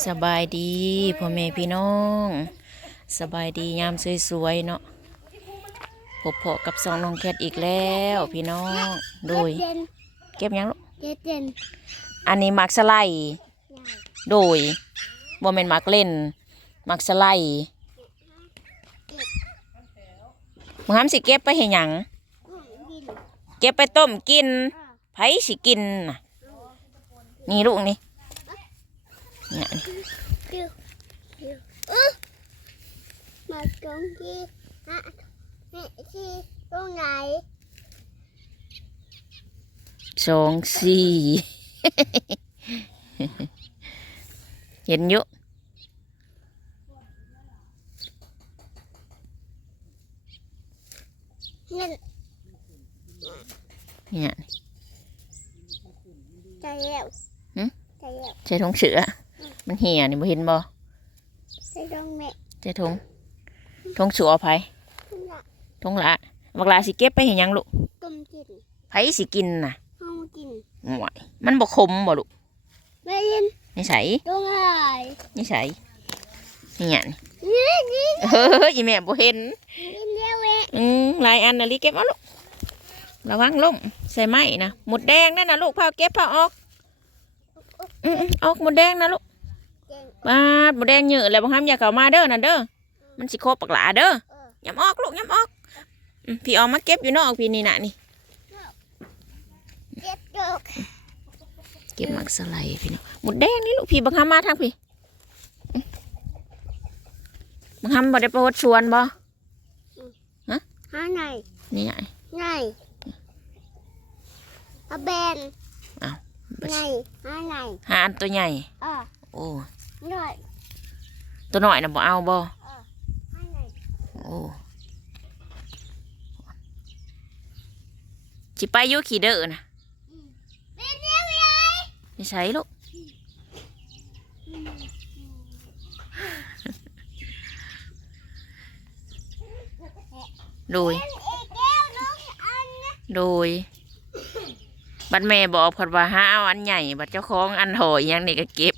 สบายดีพ่อแม่พี่น้อง สบายดียามสวยๆเนาะพบเพาะกับสองน้องแคทอีกแล้วพี่น้อง โดยเย็นเก็บหยังลูกเย็นเย็นอันนี้มักสไลด์โดยบ่แม่นมักเล่น มักสไลด์มึงห้ามสิเก็บไปเห็นหยังอืมบินเก็บไปต้มกินอะไผสิกินน่ะนี่ลูกนี่ เนี่ยนี่เดี๋ยวเดี๋ยวเออมาตรงที่ฮะ นี่ที่ตรงไหนสองสี่เห็นอยู่นั่นเนี่ยใจแล้วหึใจแล้วใช้ทงเสือมันเหี่ยนี่บ่เห็นบ่ใจตรงแม่ใช้ทงทงเสือเอาไผขึ้นละทงละบักลาสิเก็บไปเห็นหยังลูกต้มกินไผสิกินน่ะห้องกินหวยมันบ่คมบ่ลูกแม่ยินนิสัยตรงไหนนิสัยเนี่ยนี่นี่นี่เฮ้ยอีแม่บ่เห็นนี่เดียวเองอืมหลายอันน่ะลิเก็บเอาลูกระวังล่มใส่ไม้นะหมดแดงนั่นน่ะลูกพาเก็บพาออกอืมๆออกหมดแดงนะลูก เก่งบาดหมดแดงเยอะแล้วบ่ห้ามอย่าเข้ามาเด้อน่ะเด้อมันสิโคบปากหลาเด้อเออย้ำออกลูกย้ำออกอืมพี่ออกมาเก็บอยู่นอกพี่นี่น่ะนี่เจ็บจุกเก็บมักสไลด์พี่น้องหมดแดงนี่ลูกพี่บังคับมาทางพี่อืมบังคับบ่ได้ไปหดสวนบ่หาไหนนี่ไงไหนอาเบนอ้าวไหนหาไหนหาอันตัวใหญ่อะโอ้ห น่อยตัวน้อยน่ะบ่เอาบ่หาไหนโอ้จิไปอยุขี่เด้อนะเป็นเดียวเลยไม่ใช่ลูกโดย เป็นอีกแล้วน้องอันนะโดย บัดแม่บอกเพอดว่าห้าเอาอันใหญ่ บัดเจ้าของอันหอยยังนี่ก็เก็บ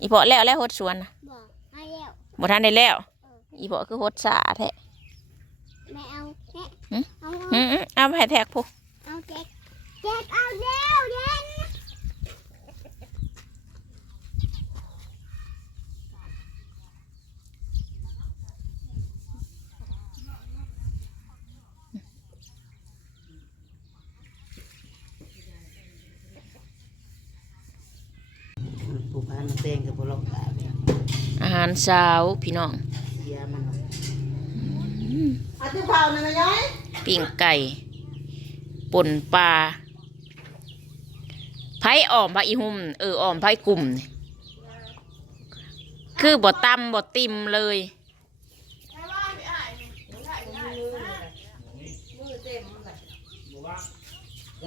อีพอแล้วแล้วหดสวนน่ะบอกมาแล้วบ่ทันได้แล้ว อีพอคือหดสาแท้แม่เอาแม่หึเอาอืมๆเอาไปให้แทกผู้เอาเจ็กเจ็กเอาแล้วเย็น ผู้พันเต้งกับพวกเราตายอาหารเช้าพี่น้องเสียมันอาทิตย์เผาหน่อยนะย้อยปิ้งไก่ป่นปลาไผ่อ่อมไผ่อีหุ่มเอออ่อมไผ่กลุ่ม คือบ่ตำบ่ติมเลย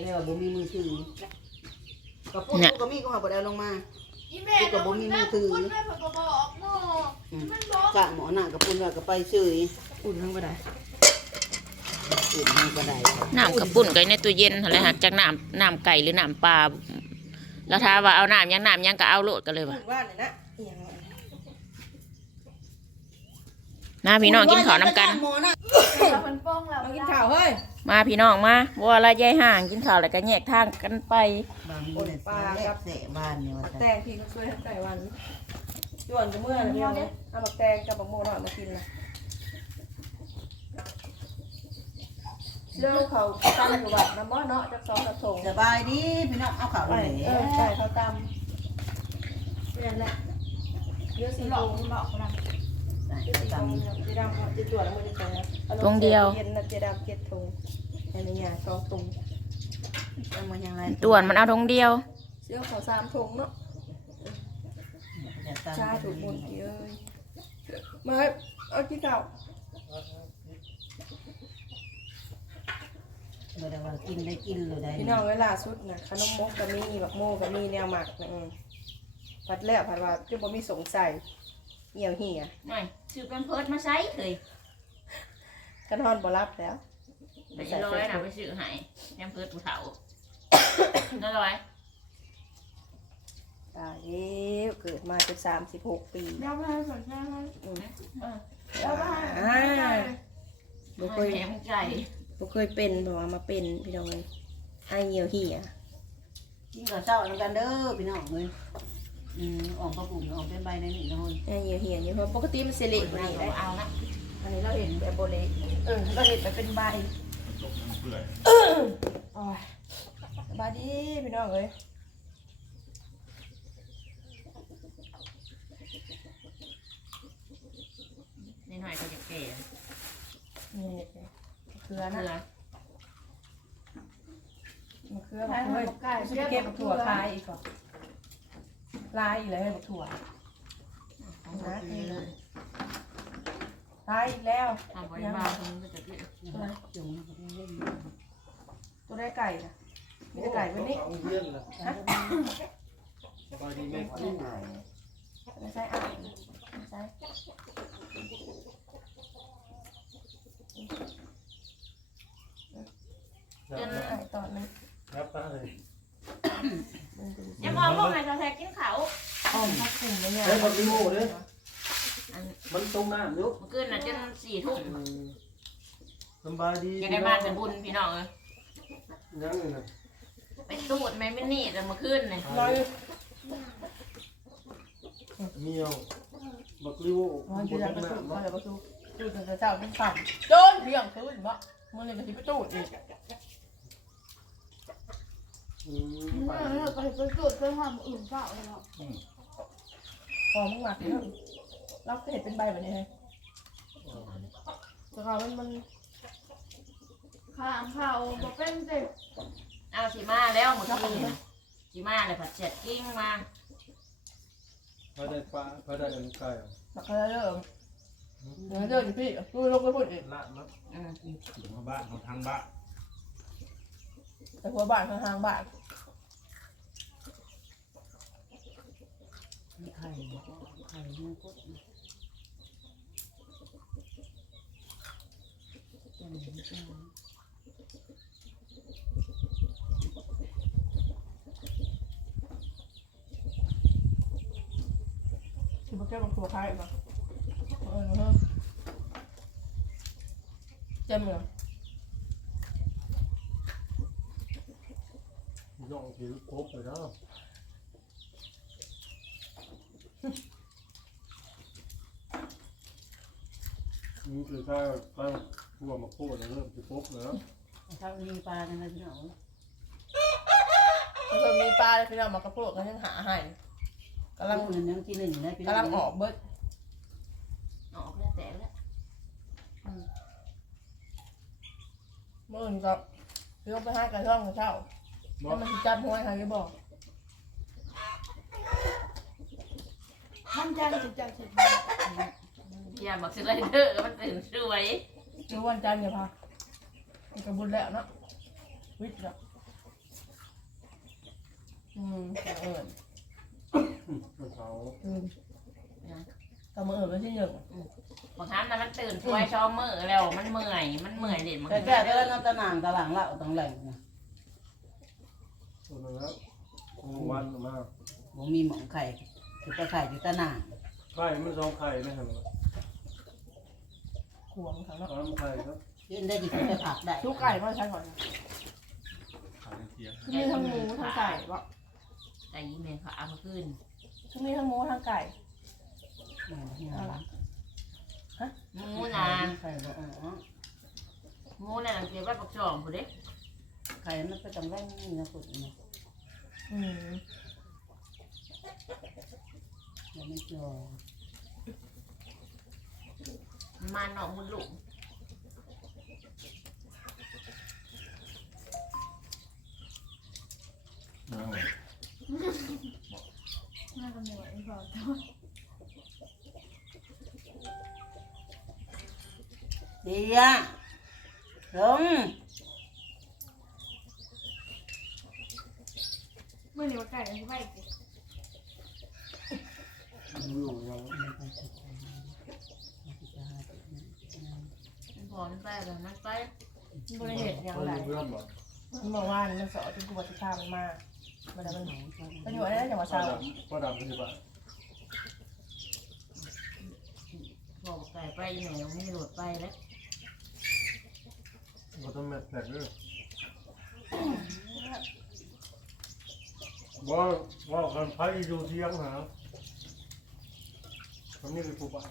เรียกว่าบ่มีมือถือกระ ปุกก็มีก็หาบ่ได้ลงมากูก็บ่มีมือถืออืมกะหมอหน้ากับปุ่นว่าก็ไปซื้ออุ่นทั้งบ่ได้อุ่นทั้งบ่ได้น้ำกระปุ่นไก่ในตู้เย็นอะไรหักจากน้ำน้ำไก่หรือน้ำปลาแล้วถ้ามว่าเอาน้ำหยังน้ำหยังก็เอาโลดกันเลยว่ะว่าเลยนะอีหยังมาพี่น้องกินข้าวน้ำกันหมอน่ะมากินข้าวเฮ้ย มาพี่น้องมาบัวละยายห่างกินข้าวแล้วก็แยกทางกันไป บางมื้อเนี่ยปลากับเสะบ้านเนี่ยว่าแตงพี่ก็ช่วยทั้งแต่วันจวนจะเมื่อนะพี่น้องเอาบักแตงกับบักโมหน่อยมากินนะเรื่องเขาตั้งอยู่วัดน้ำบ่อเนาะจากสองกระถงสบายดีพี่น้องเอาข้าวไปเลยเออใช่เขาตำนี่นแหละเยอะสีหลอกหลอกนะเยอะสีทงเจดำเจจวนแล้วมันจะ แตงเดียังไงต่วนมันเอาทงเดียวเสื้อขาสามทงเนาะชาถูกหมดเอ้ยมาเอาที่เก่าวกินได้กินเลยได้พี่น้องเวลาสุดนะขนมมกก็มีบักโมก็มีแนวหมักนะอืมพัดแล้วพัดว่าจะบ่มีสงสัย เหี่ยวเหี่ยไม่ซื้อเป็นเพิร์ดมาใช้เลยก็นอนบ่รับแล้วไปร้อยนะไปซื้อให้แอมเพิร์ดผู้เฒ่านั่นร้อยตายแล้วเกิดมาเป็นสามสิบหกปีเดี๋ยวไปให้สนใจให้อืมเดี๋ยวไปให้อ่าบ่เคยแหมไก่บ่เคยเป็นเพราะว่ามาเป็นพี่น้องเลยไอเหี่ยวเหี่ยกินกับเช้าน้ำกันเด้อพี่น้องเลย อืมออกกระปุกออกเป็นใบในนี่นะเฮ้ยไอเหี่ยวเหี่ยอยู่เพราะปกติมันสิเละกว่านั่งนี้ก็ได้เอาละอันนี้เราเห็นแบบโบเละเออเราเห็นแบบเป็นใบตกน้ำเปื่อยโอ้ยสบายดีพี่น้องเอ้ยนิดหน่อยก็จะแก่นี่เกลือเกลืนะอมะเขือใช้มะเขือหัวไก่จะเก็บถั่วคายอีกก่อน ลายอีกแล้วให้บักถั่วของเราคือลายอีกแล้วทำบริบาลมันก็จะเกลือจงนะครับเล่นตัวได้ไก่นะมีแต่ไก่ไว้นี่เอาเยี่ยนเลยฮะสบายดีไหมไม่ใช่อะไม่ใช่ครับไก่ตอนนี้ ครับป้าเลย มันดู ยังมองพวกไหนเราแทกกินเขา อ้อมพักกลุ่ม เลยเนี่ยเฮ้ยมันรีโม่เลยอันมันตรงน้ำอยู่เมื่อคืนน่ะจนสี่ทุ่มสบายดียังได้มาแต่บุญพี่น้องเอ้ยยังเลยนะไปตูดแม่ไม่นี่แต่เมื่อคืนเนี่ยร้อยเมียวบักริโวร้อยบที่นจะไปน้ำตู้เนาะเขาจะไปตู้ตู้จะเจ้าเป็นฝั่งโจนเพียงคืนวะมื่อนี้ก็ที่ไปตู้อีกอืมเมื่ไปอเราไปไปจุดไปทำอื่นเปล่าเลยเนาะ พอมึงหมักเนาะเราเห็ดเป็นใบแบบนี้ไงแต่เขามันมันข้างเขาบอกเป็นเด็กเอาสีมาแล้วเมื่อคืนเนี่ยสีมาเลยผัดเจ็ดกิ้งมาพระได้ฟ้าพระได้อันไก่อะหมักเขาเริ่มเดี๋ยวเจออยู่พี่ตู้ลงไปพูดอีกละมั้งอืมถึงมาบ้านของทางบ้านแต่หัวบ้านข้างๆบ้าน ไข่ไข่เนื้อก็คือมาแก้บางตัวคล้ายมาเออเออเจ็มเลยย่องถือครบเลยนะ นี่คือถ้าตั้งพวกมาโค่นเริ่มจะครบแล้วถ้ามีปลากันนะพี่น้องมันเคยมีปลาเลยพี่น้องมากระโปงกันยังหาให้กำลังเงินยังที่หนึ่งนะพี่น้องกำลังออกเบิดออกแล้วแต่แล้วเมื่ออื่นก็เรื่องไปให้กระช่องกระเช่าบอแล้วมันจะจับห้วยใครก็บอก ทำใจจิตใจเสร็จอย่าบอกสไลเดอร์มันตื่นสวยคือวันจันทร์อย่าพามันกระบุญแล้วเนาะวิทย์แล้วอืมเออมันเขาอืมก็มือเอิญวันที่หนึ่งบางครั้งน่ะมันตื่นสวยชอบมือแล้วมันเมื่อยมันเมื่อยเด็ดมันแต่แก่ก็แล้วน้ำตาหนางตาหลังละต้องแหล่งนะตัวนั้นแล้ววันมากผมมีหมองไข่ คือตะไข่คือตะหนางไข่มันสองไข่ไหมครับขวงทั้งเนาะสามไข่ครับยื่นได้กี่จะผักได้ลูกไก่ก็ใช้ก่อนนะไข่เทียมคือมีทั้งหมูทั้งไก่บ่แต่ยิ้มเมย์เขาเอามาขึ้นคือมีทั้งหมูทั้งไก่เอาละหมูนะไข่ละอ๋อหมูน่ะเก็บไว้ปักช่องผู้เด็กไข่มันไปต้องแร่งนี่นะคุณนะอืม แล้วไม่จอมาหนองมุนหลุมน่าจะเหนื่อยเปล่าเดียลงเมื่อนี้ว่าไก่ยังไม่กิน อยู่ยังมันพอมันไปแล้วมันไปบริเหตุอย่างไรเริ่มบอกมันบอกว่ามันสอนจนกูปฏิภาณมันมามันมันมันอยู่อะไรจังวัดป้าเซาดำป้าดำเป็นยังไงบอกไก่ไปไหนไม่หลุดไปแล้วเราต้องแมทแตกเลยว่าว่าคนไพ่อยู่เที่ยงหา คนนี้คือผู้ป่า